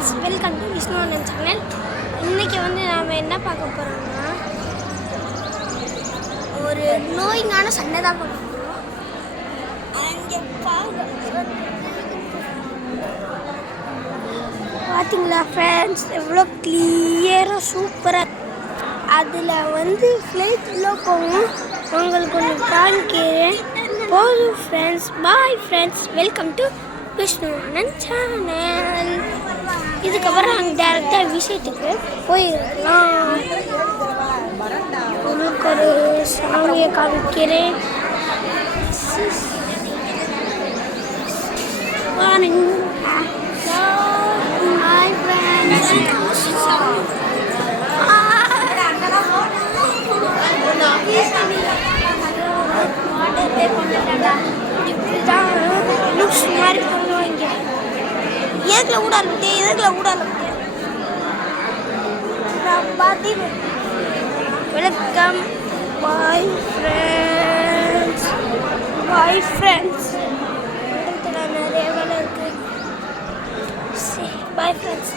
Friends, welcome to Vishnu அண்ணன் channel. இன்றைக்கி நாம் என்ன பார்க்க போகிறோம்னா, ஒரு நோயிங்கான சண்டை தான் பார்க்க போகிறோம். அங்கே பார்த்தீங்களா ஃப்ரெண்ட்ஸ், எவ்வளோ கிளியராக சூப்பராக. அதில் ஃப்ளைட் உள்ள போகும். உங்களுக்கு ஒன்று காமிக்கிறேன். போதும் friends, bye friends, welcome to Vishnu அண்ணன் சேனல். இதுக்கப்புறம் நாங்கள் டேரெக்டாக விஷயத்துக்கு போயிடலாம். உங்களுக்கு ஒரு சாமியை காமிக்கிறேன். இப்படிதான் லுக்ஸ் மாதிரி பண்ணுவாங்க. எதுக்குள்ள ஊடால வெல்கம். Bye friends. நிறைய வேலை இருக்கு. Bye friends.